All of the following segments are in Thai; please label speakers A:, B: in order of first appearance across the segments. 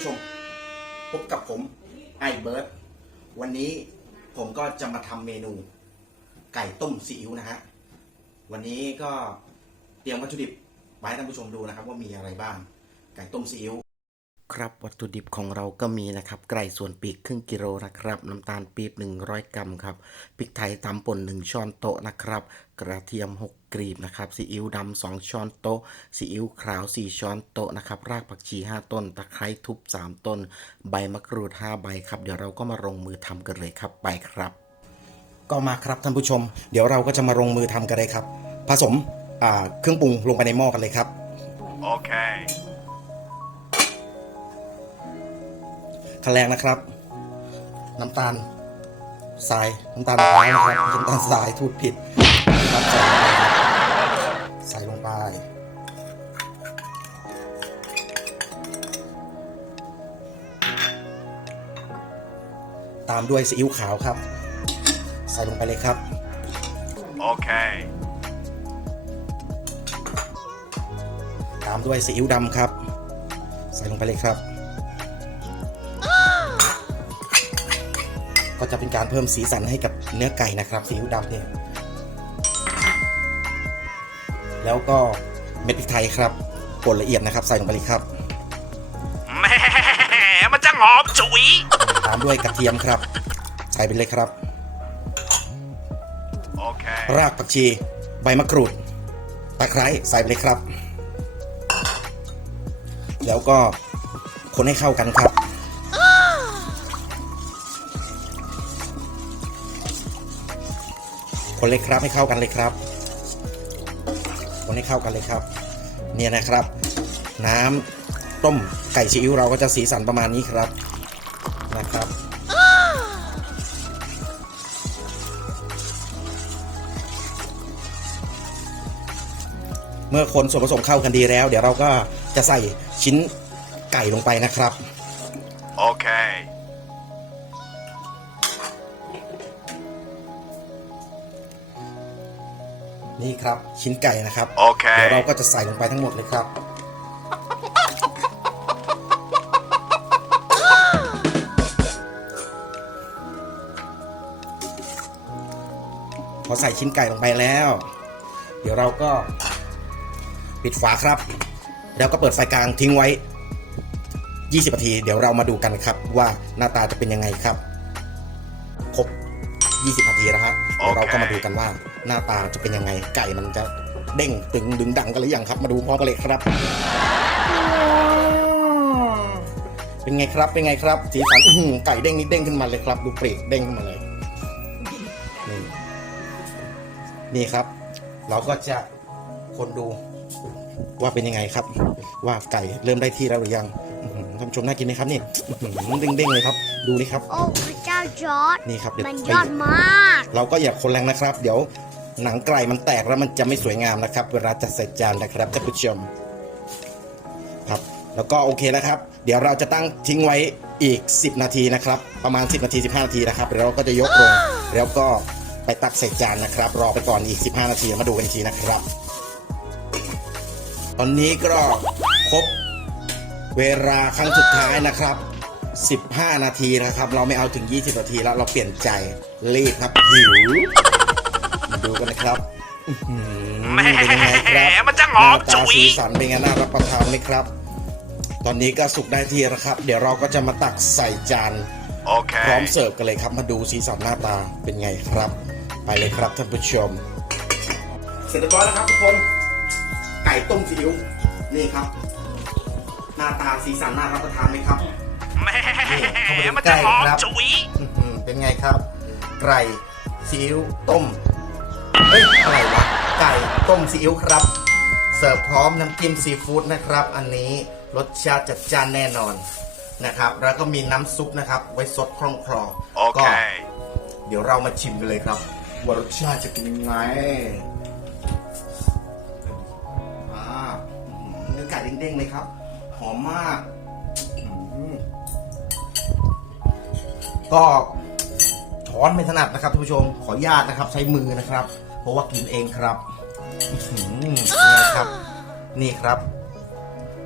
A: ท่านผู้ชมพบกับผมไอเบิร์ดวันนี้ผมก็จะมาทำเมนู ไก่ต้มซีอิ๊วนะฮะวันนี้ก็เตรียมวัตถุดิบไว้ให้ท่านผู้ชมดูนะครับ ว่ามีอะไรบ้าง ไก่ต้มซีอิ๊ว ครับวัตถุดิบของเราก็มีนะครับไก่ส่วนปีกครึ่งกิโลนะครับน้ำตาลปี๊บ100 กรัมครับพริกไทยตำป่น1 ช้อนโต๊ะนะครับ กระเทียม 6 กรีบนะครับซีอิ๊วดำ2ช้อนโต๊ะซีอิ๊วขาว 4 ช้อนโต๊ะนะครับรากผักชี 5 ต้น ตะไคร้ทุบ 3 ต้น ใบมะกรูด 5 ใบครับ เดี๋ยวเราก็มาลงมือทำกันเลยครับไปครับ ก็มาครับท่านผู้ชม เดี๋ยวเราก็จะมาลงมือทำกันเลยครับ ผสมเครื่องปรุงลงไปในหม้อกันเลยครับ
B: Okay.
A: ขั้นแรกนะครับ น้ำตาลทรายน้ำตาลมะพร้าวนะครับน้ำตาลทรายพูดผิดนะครับใส่ลงไปครับใส่ลงไป ตามด้วยซีอิ๊วขาวครับ ใส่ลงไปเลยครับ
B: Okay.
A: ตามด้วยซีอิ๊วดำครับ ใส่ลงไปเลยครับ ก็จะเป็นการเพิ่มสีสันให้กับเนื้อไก่นะครับซีอิ๊วดำเนี่ยแล้วก็เม็ดพริกไทยครับป่นละเอียดนะครับใส่ลงไปเลยครับ
B: แหม่มันจะหอมฉุย
A: ตามด้วยกระเทียมครับ ใส่ไปเลยครับ
B: Okay.
A: รากผักชี ใบมะกรูดตะไคร้ใส่ไปเลยครับ แล้วก็คนให้เข้ากันครับ คนเลยครับให้เข้ากันเลยครับ คนให้เข้ากันเลยครับ เนี่ยนะครับ น้ำต้มไก่ซีอิ๊วเราก็จะสีสันประมาณนี้ครับนะครับเมื่อคนส่วนผสมเข้ากันดีแล้ว เดี๋ยวเราก็จะใส่ชิ้นไก่ลงไปนะครับ
B: Okay.
A: นี่ครับชิ้นไก่นะครับ
B: โอเค
A: เดี๋ยวเราก็จะใส่ลงไปทั้งหมดเลยครับ พอใส่ชิ้นไก่ลงไปแล้ว เดี๋ยวเราก็ปิดฝาครับ แล้วก็เปิดไฟกลางทิ้งไว้ 20นาที เดี๋ยวเรามาดูกันครับ ว่าหน้าตาจะเป็นยังไงครับ ครบ 20นาทีแล้วฮะเดี๋ยวเราก็มาดูกันว่า หน้าตาจะเป็นยังไงไก่มันจะเด้งตึงดึงดังกันหรือยังครับ มาดูพร้อมกันเลยครับ เป็นไงครับเป็นไงครับสีสันอื้อหือไก่เด้งนี่เด้งขึ้นมาเลยครับ ดูปรีกเด้งขึ้นมาเลยนี่นี่ครับ เราก็จะคนดูว่าเป็นยังไงครับ ว่าไก่เริ่มได้ที่แล้วหรือยังอื้อหือท่านผู้ชมน่ากินไหมครับนี่อื้อหือเด้งๆเลยครับ ดูนี่ครับ
C: โอ้พระเจ้าจอร์ด
A: นี่ครับเดี๋ยว
C: มัน
A: ไป
C: ยอดมาก
A: เราก็อย่าคนแรงนะครับ เดี๋ยวหนังไก่มันแตกแล้วมันจะไม่สวยงามนะครับ เวลาจัดใส่จานนะครับท่านผู้ชมครับแล้วก็โอเคนะครับ เดี๋ยวเราจะตั้งทิ้งไว้อีก 10 นาทีนะครับ ประมาณ 10 นาที 15 นาทีนะครับเดี๋ยวเราก็จะยกลงแล้วก็ไปตักใส่จานนะครับ รอไปก่อนอีก 15 นาทีมาดูกันอีกทีนะครับ ตอนนี้ก็ครบเวลาครั้งสุดท้ายนะครับ 15 นาทีนะครับ เราไม่เอาถึง 20 นาทีแล้วเราเปลี่ยนใจรีบครับหิวมาดูกันนะครับอื้อหือ
B: แหม่
A: เป็นยังไงครับ
B: มันจะหอม
A: หน้า
B: ฉุ
A: ตายสีสันเป็นไงน่ารับประทานไหมครับ ตอนนี้ก็สุกได้ที่แล้วครับ เดี๋ยวเราก็จะมาตักใส่จานพร้อม
B: Okay.
A: เสิร์ฟกันเลยครับ มาดูสีสันหน้าตาเป็นไงครับ ไปเลยครับท่านผู้ชม เสร็จเรียบร้อยแล้วครับทุกคน ไก่ต้มซีอิ๊วนี่ครับ หน้าตาสีสันน่ารับประทานไหมครับ
B: แหม่
A: เข้ามาดู
B: มันจะหอม
A: ใกล้ครับ
B: ฉุย
A: อื้อหือเป็นไงครับ ไก่ซีอิ๊วต้มเอ้ยอะไรวะไก่ต้มซีอิ๊วครับ เสิร์ฟพร้อมน้ำจิ้มซีฟู้ดนะครับ อันนี้รสชาติจัดจ้านแน่นอนนะครับ แล้วก็มีน้ำซุปนะครับ ไว้ซดคล่องคลอก็
B: Okay.
A: เดี๋ยวเรามาชิมกันเลยครับว่ารสชาติจะเป็นยังไงอ่าอื้อหือเนื้อไก่เด้งๆเลยครับ หอมมาก ก็ช้อนไม่ถนัดนะครับท่านผู้ชมขออนุญาตนะครับ ใช้มือนะครับ เพราะว่ากินเองครับนี่ครับ นี่ครับ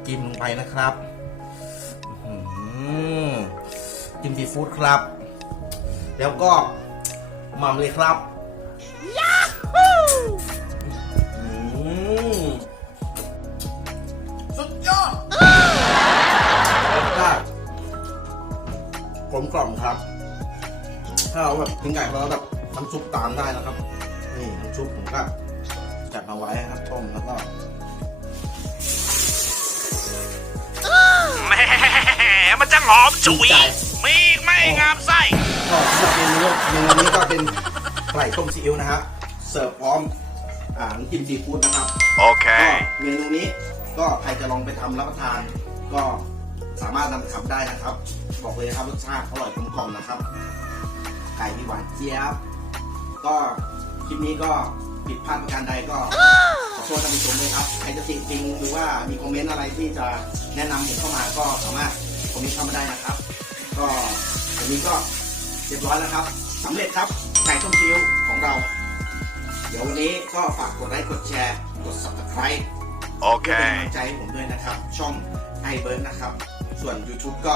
A: กินลงไปนะครับกินซีฟู้ดครับ แล้วก็มัมเลยครับ กลมกล่อมครับ ถ้าเราแบบกินไก่เราแบบน้ำซุปตามได้นะครับ นี่น้ำซุปผมก็จัดมาไว้ครับต้มแล้วก็
B: แหมมันจะหอมฉุยมีอีกไหม่งามไส้
A: ก็สำหรับเมนูเมนูนี้ก็เป็นไก่ต้มซีอิ๊วนะฮะเสิร์ฟพร้อมอ่าน้ำจิ้มซีฟู้ดนะครับ
B: โอเค
A: ก็เมนูนี้ก็ใครจะลองไปทำรับประทาน ก็สามารถนำไปทำได้นะครับ บอกเลยนะครับรสชาติอร่อยกลมกล่อมนะครับ ไก่ที่หวานเจี๊ยบ ก็คลิปนี้ก็ผิดพลาดประการใดก็ขอโทษท่านผู้ชมด้วยครับใครจะติจริงหรือว่ามีคอมเมนต์อะไรที่จะแนะนำผมเข้ามาก็สามารถคอมเมนต์เข้ามาได้นะครับ ก็วันนี้ก็เรียบร้อยแล้วครับสำเร็จครับไก่ต้มซีอิ๊วของเรา เดี๋ยววันนี้ก็ฝากกดไลค์กดแชร์กด subscribe
B: โอเค
A: เพื่อเป็นกำลังใจให้ผมด้วยนะครับ ช่องไอเบิร์นะครับ ส่วน YouTube ก็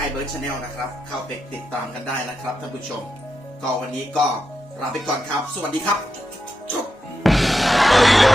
A: ไอเบิร์ชาแนลนะครับ เข้าไปติดตามกันได้นะครับท่านผู้ชม ก็วันนี้ก็ลาไปก่อนครับ สวัสดีครับ